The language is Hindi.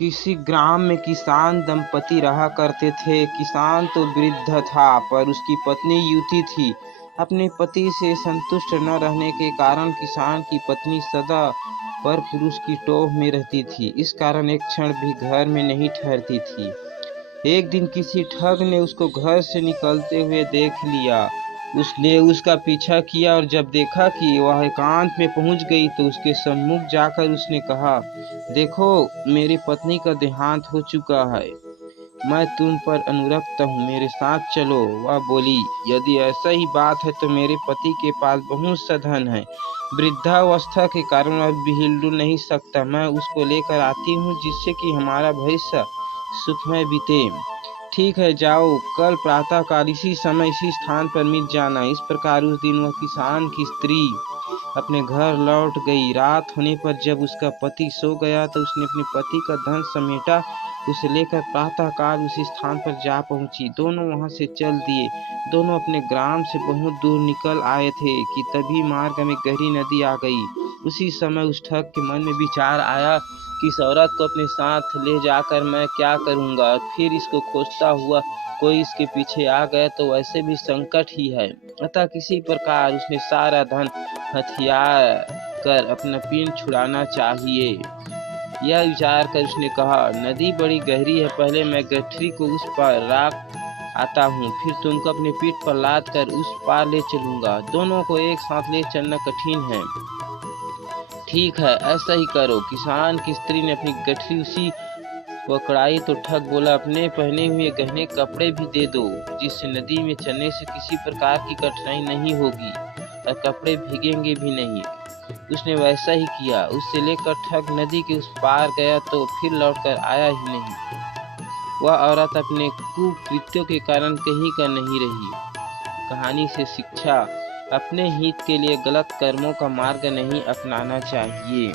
किसी ग्राम में किसान दंपति रहा करते थे। किसान तो वृद्ध था पर उसकी पत्नी युवती थी। अपने पति से संतुष्ट न रहने के कारण किसान की पत्नी सदा पर पुरुष की टोह में रहती थी। इस कारण एक क्षण भी घर में नहीं ठहरती थी। एक दिन किसी ठग ने उसको घर से निकलते हुए देख लिया। उसने उसका पीछा किया और जब देखा कि वह एकांत में पहुंच गई तो उसके सम्मुख जाकर उसने कहा, देखो, मेरी पत्नी का देहांत हो चुका है। मैं तुम पर अनुरक्त हूँ, मेरे साथ चलो। वह बोली, यदि ऐसा ही बात है तो मेरे पति के पास बहुत सा धन है। वृद्धावस्था के कारण वह भी हिलडुल नहीं सकता। मैं उसको लेकर आती हूँ जिससे कि हमारा भविष्य सुखमय बीते। ठीक है, जाओ, कल प्रातःकाल इसी समय इसी स्थान पर मिल जाना। इस प्रकार उस दिन वह किसान की स्त्री अपने घर लौट गई। रात होने पर जब उसका पति सो गया तो उसने अपने पति का धन समेटा। उसे लेकर प्रातःकाल उसी स्थान पर जा पहुंची। दोनों वहां से चल दिए। दोनों अपने ग्राम से बहुत दूर निकल आए थे कि तभी मार्ग में गहरी नदी आ गई। उसी समय उस ठग के मन में विचार आया कि इस औरत को अपने साथ ले जाकर मैं क्या करूंगा, और फिर इसको खोजता हुआ कोई इसके पीछे आ गया तो वैसे भी संकट ही है। अतः किसी प्रकार उसने सारा धन हथियार कर अपना पिंड छुड़ाना चाहिए। यह विचार कर उसने कहा, नदी बड़ी गहरी है, पहले मैं गठरी को उस पार राख आता हूँ, फिर तुमको अपनी पीठ पर लाद कर उस पार ले चलूंगा। दोनों को एक साथ ले चलना कठिन है। ठीक है, ऐसा ही करो। किसान की स्त्री ने अपनी गठरी उसी पकड़ाई तो ठग बोला, अपने पहने हुए गहने कपड़े भी दे दो, जिससे नदी में चलने से किसी प्रकार की कठिनाई नहीं होगी और कपड़े भीगेंगे भी नहीं। उसने वैसा ही किया। उससे लेकर ठग नदी के उस पार गया तो फिर लौटकर आया ही नहीं। वह औरत अपने कुकृत्यों के कारण कहीं का नहीं रही। कहानी से शिक्षा, अपने हित के लिए गलत कर्मों का मार्ग नहीं अपनाना चाहिए।